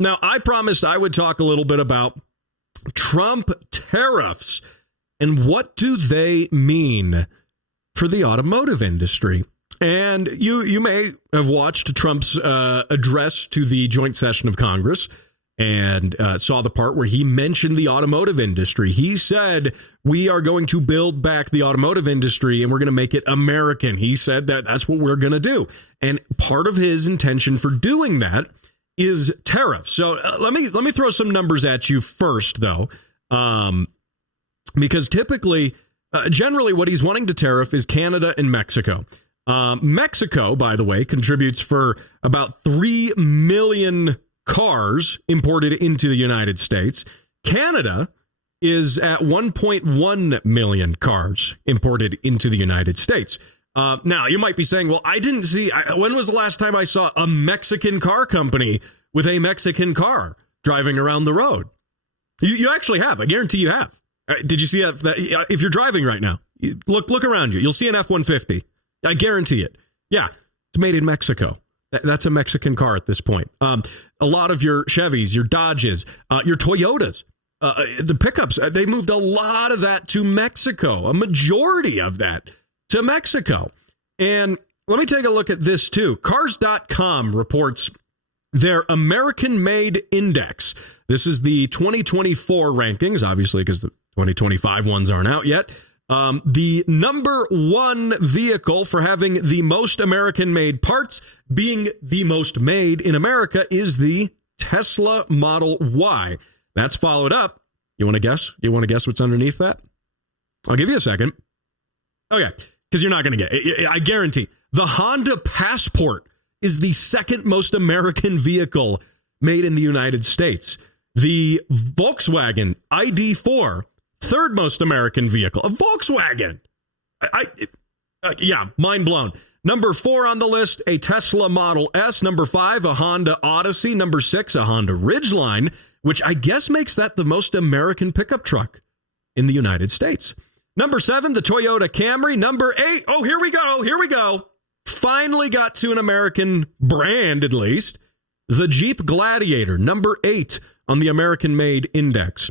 Now, I promised I would talk a little bit about Trump tariffs and what do they mean for the automotive industry. And you may have watched Trump's address to the joint session of Congress and saw the part where he mentioned the automotive industry. He said, we are going to build back the automotive industry and we're going to make it American. He said that that's what we're going to do. And part of his intention for doing that is tariffs. So let me throw some numbers at you first, though, because typically, generally what he's wanting to tariff is Canada and Mexico. Mexico, by the way, contributes for about 3 million cars imported into the United States. Canada is at 1.1 million cars imported into the United States. Now, you might be saying, well, when was the last time I saw a Mexican car company with a Mexican car driving around the road? You actually have. I guarantee you have. Did you see that? If you're driving right now, look around you. You'll see an F-150. I guarantee it. Yeah, it's made in Mexico. That's a Mexican car at this point. A lot of your Chevys, your Dodges, your Toyotas, the pickups, they moved a lot of that to Mexico, a majority of that to Mexico. And let me take a look at this too. Cars.com reports their American-made index. This is the 2024 rankings, obviously, because the 2025 ones aren't out yet. The number one vehicle for having the most American-made parts, being the most made in America, is the Tesla Model Y. That's followed up. You want to guess? You want to guess what's underneath that? I'll give you a second. Okay, because you're not going to get it. I guarantee. The Honda Passport is the second most American vehicle made in the United States. The Volkswagen ID4, third most American vehicle. A Volkswagen. Yeah, mind blown. Number 4 on the list, a Tesla Model S. Number 5, a Honda Odyssey. Number 6, a Honda Ridgeline, which I guess makes that the most American pickup truck in the United States. Number 7, the Toyota Camry. Number 8, oh, here we go. Finally got to an American brand, at least. The Jeep Gladiator, number 8 on the American-made index.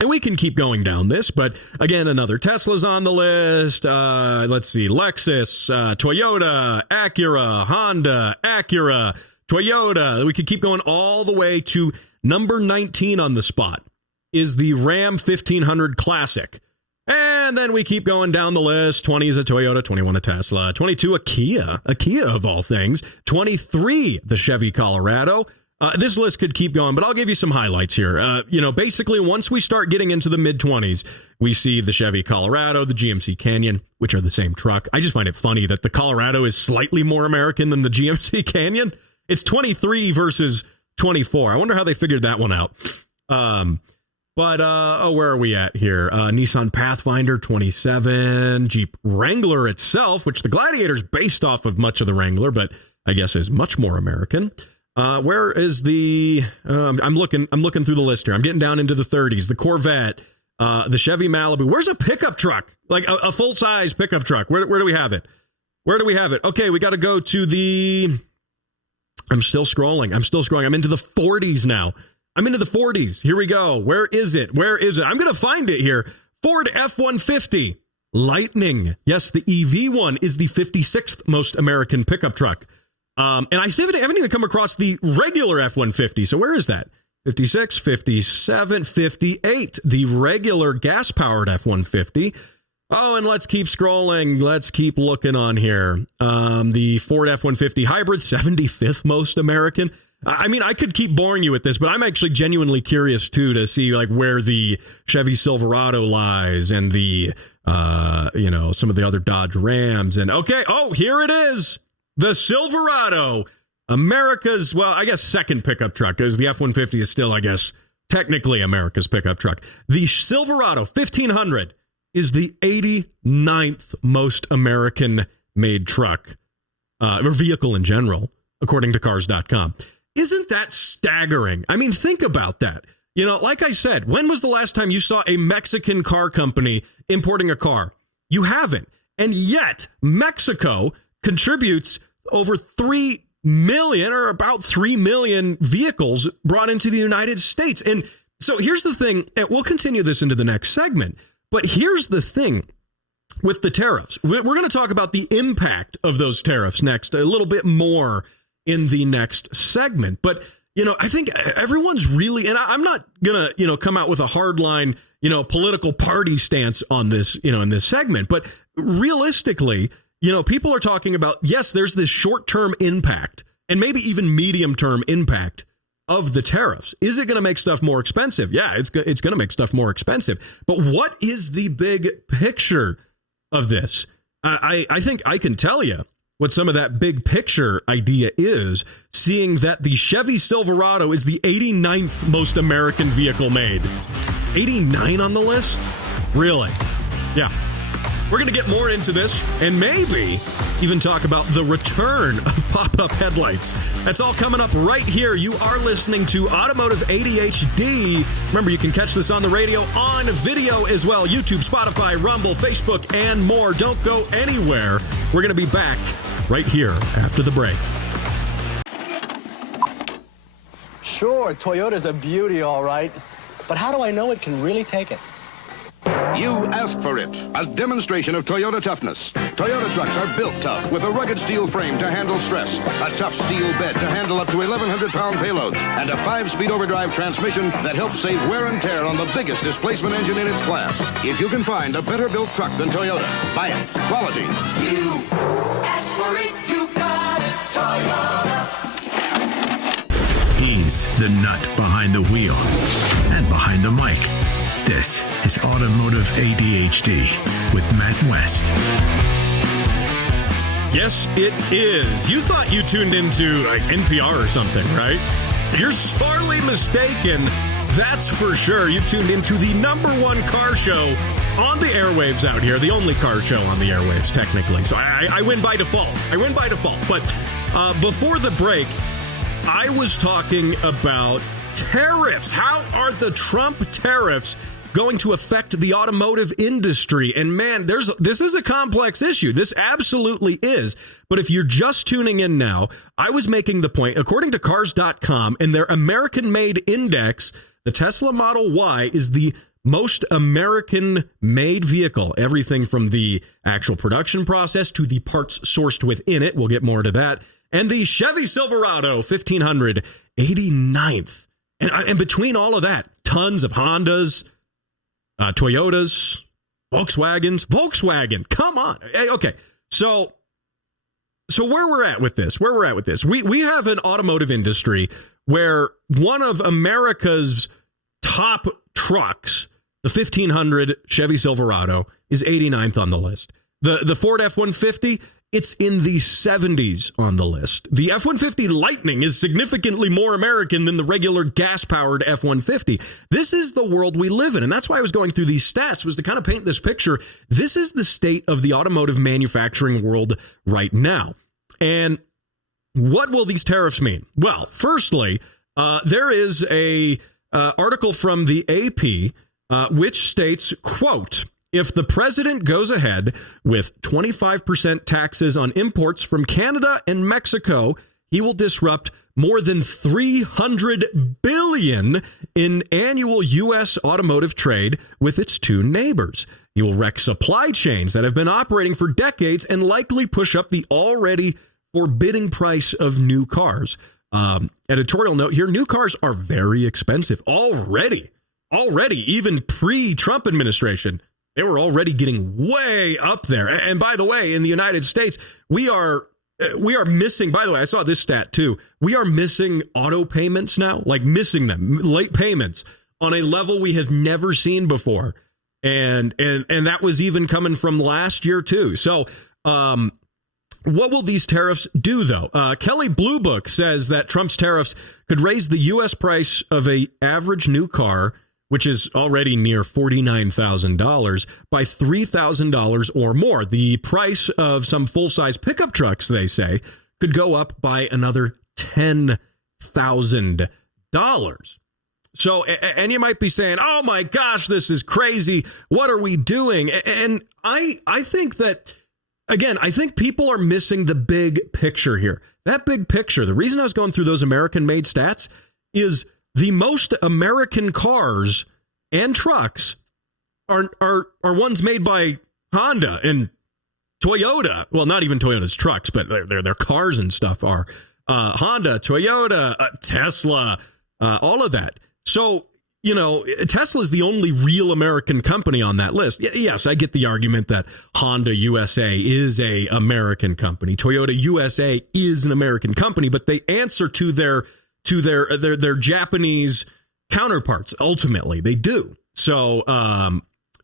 And we can keep going down this, but again, another Tesla's on the list. Let's see, Lexus, Toyota, Acura, Honda, Acura, Toyota. We could keep going all the way to number 19 on the spot is the Ram 1500 Classic. And then we keep going down the list. 20 is a Toyota, 21 a Tesla, 22 a Kia of all things, 23 the Chevy Colorado. This list could keep going, but I'll give you some highlights here. Basically, once we start getting into the mid-20s, we see the Chevy Colorado, the GMC Canyon, which are the same truck. I just find it funny that the Colorado is slightly more American than the GMC Canyon. It's 23 versus 24. I wonder how they figured that one out. Where are we at here? Nissan Pathfinder, 27. Jeep Wrangler itself, which the Gladiator is based off of much of the Wrangler, but I guess is much more American. Where is the? I'm looking through the list here. I'm getting down into the 30s. The Corvette, the Chevy Malibu. Where's a pickup truck? Like a full size pickup truck? Where do we have it? Okay, we got to go to the. I'm still scrolling. I'm into the 40s now. I'm into the 40s. Here we go. Where is it? I'm going to find it here. Ford F-150 Lightning. Yes, the EV one is the 56th most American pickup truck. And I haven't even come across the regular F-150. So where is that? 56, 57, 58. The regular gas-powered F-150. Oh, and let's keep scrolling. Let's keep looking on here. The Ford F-150 Hybrid, 75th most American. I mean, I could keep boring you with this, but I'm actually genuinely curious, too, to see like where the Chevy Silverado lies and the, some of the other Dodge Rams. And okay, here it is. The Silverado, America's, second pickup truck, because the F-150 is still, technically America's pickup truck. The Silverado 1500 is the 89th most American-made truck, or vehicle in general, according to Cars.com. Isn't that staggering? I mean, think about that. Like I said, when was the last time you saw a Mexican car company importing a car? You haven't. And yet, Mexico contributes over 3 million or about 3 million vehicles brought into the United States. And so here's the thing, and we'll continue this into the next segment, but here's the thing with the tariffs. We're going to talk about the impact of those tariffs next, a little bit more in the next segment. But, I think everyone's really, and I'm not going to, come out with a hardline, political party stance on this, in this segment, but realistically, people are talking about, yes, there's this short-term impact and maybe even medium-term impact of the tariffs. Is it going to make stuff more expensive? Yeah, it's going to make stuff more expensive. But what is the big picture of this? I think I can tell you what some of that big picture idea is, seeing that the Chevy Silverado is the 89th most American vehicle made. 89 on the list? Really? Yeah. We're going to get more into this and maybe even talk about the return of pop-up headlights. That's all coming up right here. You are listening to Automotive ADHD. Remember, you can catch this on the radio, on video as well. YouTube, Spotify, Rumble, Facebook, and more. Don't go anywhere. We're going to be back right here after the break. Sure, Toyota's a beauty, all right. But how do I know it can really take it? You asked for it. A demonstration of Toyota toughness. Toyota trucks are built tough with a rugged steel frame to handle stress, a tough steel bed to handle up to 1,100-pound payload, and a 5-speed overdrive transmission that helps save wear and tear on the biggest displacement engine in its class. If you can find a better built truck than Toyota, buy it. Quality. You asked for it, you got it, Toyota. He's the nut behind the wheel and behind the mic. This is Automotive ADHD with Matt West. Yes, it is. You thought you tuned into like NPR or something, right? You're sorely mistaken. That's for sure. You've tuned into the #1 car show on the airwaves out here, the only car show on the airwaves, technically. So I win by default. But before the break, I was talking about tariffs. How are the Trump tariffs going to affect the automotive industry? And man, this is a complex issue. This absolutely is. But if you're just tuning in now, I was making the point, according to cars.com and their American-made index, the Tesla Model Y is the most American-made vehicle. Everything from the actual production process to the parts sourced within it. We'll get more to that. And the Chevy Silverado 1500, 89th. And between all of that, tons of Hondas, Toyotas, Volkswagen, come on. Okay, so where we're at with this, we have an automotive industry where one of America's top trucks, the 1500 Chevy Silverado, is 89th on the list. The Ford F-150, it's in the 70s on the list. The F-150 Lightning is significantly more American than the regular gas-powered F-150. This is the world we live in, and that's why I was going through these stats, was to kind of paint this picture. This is the state of the automotive manufacturing world right now. And what will these tariffs mean? Well, firstly, there is a article from the AP which states, quote, if the president goes ahead with 25% taxes on imports from Canada and Mexico, he will disrupt more than $300 billion in annual U.S. automotive trade with its two neighbors. He will wreck supply chains that have been operating for decades and likely push up the already forbidding price of new cars. Editorial note here, new cars are very expensive already, even pre-Trump administration. They were already getting way up there. And by the way, in the United States, we are missing, by the way, I saw this stat too. We are missing auto payments now, like missing them, late payments on a level we have never seen before. And that was even coming from last year too. So, what will these tariffs do, though? Kelley Blue Book says that Trump's tariffs could raise the U.S. price of an average new car, which is already near $49,000, by $3,000 or more. The price of some full-size pickup trucks, they say, could go up by another $10,000. So, and you might be saying, oh my gosh, this is crazy. What are we doing? And I think that, again, I think people are missing the big picture here. that big picture, the reason I was going through those American-made stats is the most American cars and trucks are ones made by Honda and Toyota. Well, not even Toyota's trucks, but their cars and stuff are Honda, Toyota, Tesla, all of that. So, Tesla is the only real American company on that list. Yes, I get the argument that Honda USA is a American company. Toyota USA is an American company, but they answer to their Japanese counterparts. Ultimately, they do. So,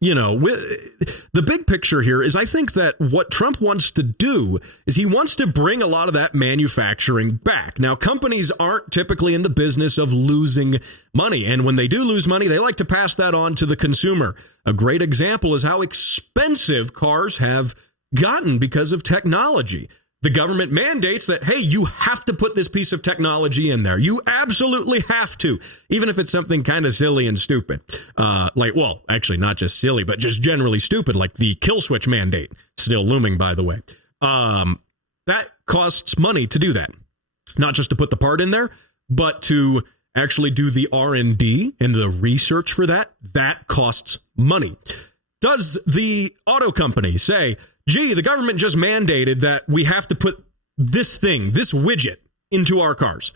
the big picture here is I think that what Trump wants to do is he wants to bring a lot of that manufacturing back. Now, companies aren't typically in the business of losing money. And when they do lose money, they like to pass that on to the consumer. A great example is how expensive cars have gotten because of technology. The government mandates that, hey, you have to put this piece of technology in there. You absolutely have to, even if it's something kind of silly and stupid. Actually, not just silly, but just generally stupid, like the kill switch mandate, still looming, by the way. That costs money to do that. Not just to put the part in there, but to actually do the R&D and the research for that. That costs money. Does the auto company say, gee, the government just mandated that we have to put this widget into our cars?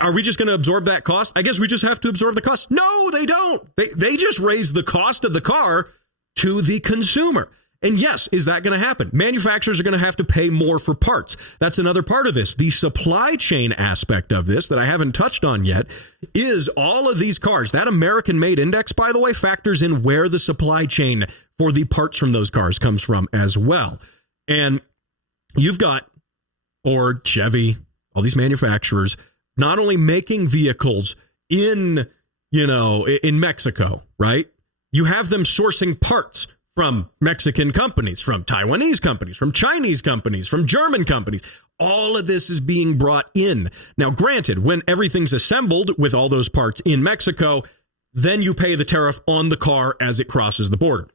Are we just going to absorb that cost? I guess we just have to absorb the cost. No, they don't. They just raise the cost of the car to the consumer. And yes, is that going to happen? Manufacturers are going to have to pay more for parts. That's another part of this. The supply chain aspect of this that I haven't touched on yet is all of these cars. That American-made index, by the way, factors in where the supply chain for the parts from those cars comes from as well. And you've got Ford, Chevy, all these manufacturers not only making vehicles in Mexico, right? You have them sourcing parts from Mexican companies, from Taiwanese companies, from Chinese companies, from German companies. All of this is being brought in. Now, granted, when everything's assembled with all those parts in Mexico, then you pay the tariff on the car as it crosses the border,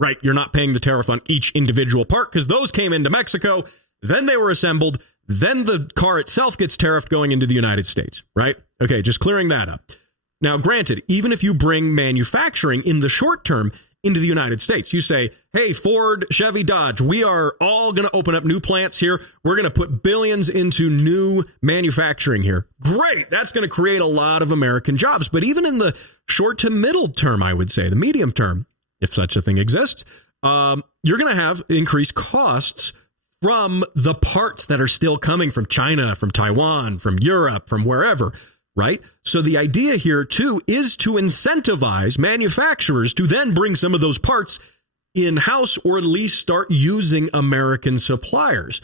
right? You're not paying the tariff on each individual part because those came into Mexico, then they were assembled, then the car itself gets tariffed going into the United States, right? Okay, just clearing that up. Now, granted, even if you bring manufacturing in the short term into the United States, you say, hey, Ford, Chevy, Dodge, we are all going to open up new plants here. We're going to put billions into new manufacturing here. Great. That's going to create a lot of American jobs. But even in the short to middle term, I would say, the medium term, if such a thing exists, you're going to have increased costs from the parts that are still coming from China, from Taiwan, from Europe, from wherever, right? So the idea here, too, is to incentivize manufacturers to then bring some of those parts in-house or at least start using American suppliers.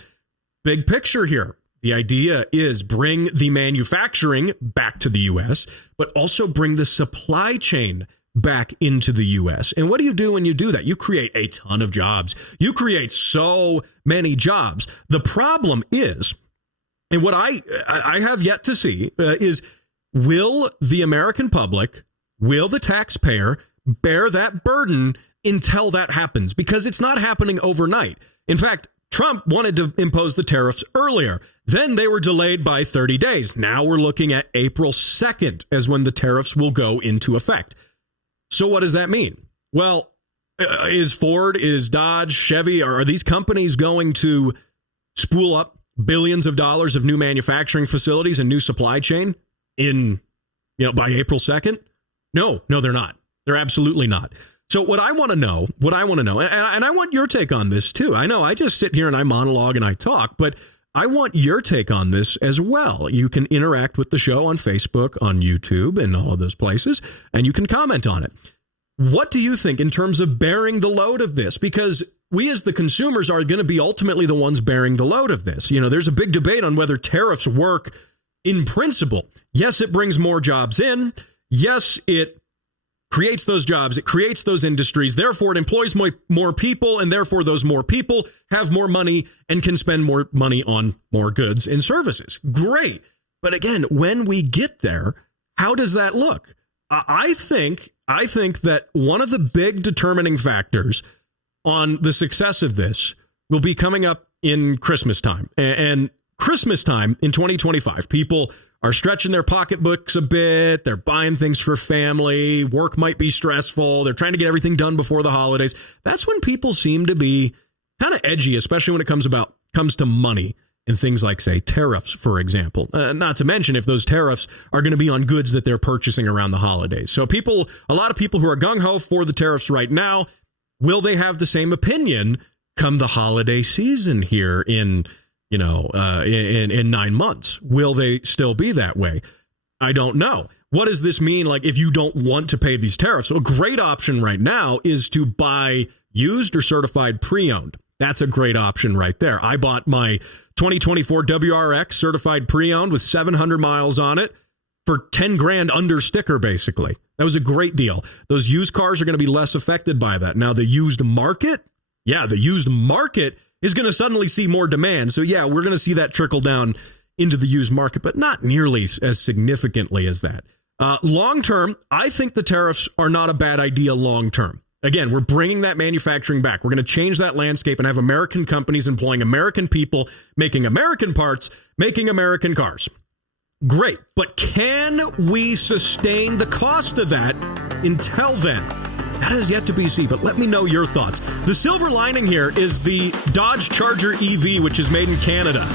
Big picture here. The idea is bring the manufacturing back to the U.S., but also bring the supply chain back into the U.S. And what do you do when you do that? You create a ton of jobs. You create so many jobs. The problem is, and what I have yet to see is, will the American public, will the taxpayer bear that burden until that happens? Because it's not happening overnight. In fact, Trump wanted to impose the tariffs earlier. Then they were delayed by 30 days. Now we're looking at April 2nd as when the tariffs will go into effect. So what does that mean? Well, is Ford, is Dodge, Chevy, are these companies going to spool up billions of dollars of new manufacturing facilities and new supply chain by April 2nd? No, they're not. They're absolutely not. So what I want to know, and I want your take on this too. I know I just sit here and I monologue and I talk, but I want your take on this as well. You can interact with the show on Facebook, on YouTube, and all of those places, and you can comment on it. What do you think in terms of bearing the load of this? Because we as the consumers are going to be ultimately the ones bearing the load of this. There's a big debate on whether tariffs work in principle. Yes, it brings more jobs in. Yes, it creates those jobs. It creates those industries. Therefore, it employs more people, and therefore those more people have more money and can spend more money on more goods and services. Great. But again, when we get there, how does that look? I think that one of the big determining factors on the success of this will be coming up in Christmas time. And Christmas time in 2025, people are stretching their pocketbooks a bit. They're buying things for family. Work might be stressful. They're trying to get everything done before the holidays. That's when people seem to be kind of edgy, especially when it comes to money and things like, say, tariffs, for example. Not to mention if those tariffs are going to be on goods that they're purchasing around the holidays. So a lot of people who are gung-ho for the tariffs right now, will they have the same opinion come the holiday season here in 9 months? Will they still be that way? I don't know. What does this mean? Like, if you don't want to pay these tariffs, a great option right now is to buy used or certified pre-owned. That's a great option right there. I bought my 2024 WRX certified pre-owned with 700 miles on it for 10 grand under sticker, basically. That was a great deal. Those used cars are going to be less affected by that. Now, the used market is going to suddenly see more demand. So, yeah, we're going to see that trickle down into the used market, but not nearly as significantly as that. Long term, I think the tariffs are not a bad idea long term. Again, we're bringing that manufacturing back. We're going to change that landscape and have American companies employing American people, making American parts, making American cars. Great. But can we sustain the cost of that until then? That is yet to be seen, but let me know your thoughts. The silver lining here is the Dodge Charger EV, which is made in Canada.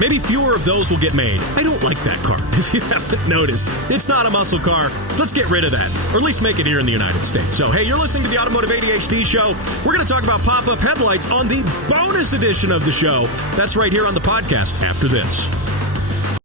Maybe fewer of those will get made. I don't like that car, if you haven't noticed. It's not a muscle car. Let's get rid of that, or at least make it here in the United States. So, hey, you're listening to the Automotive ADHD show. We're going to talk about pop-up headlights on the bonus edition of the show. That's right here on the podcast after this.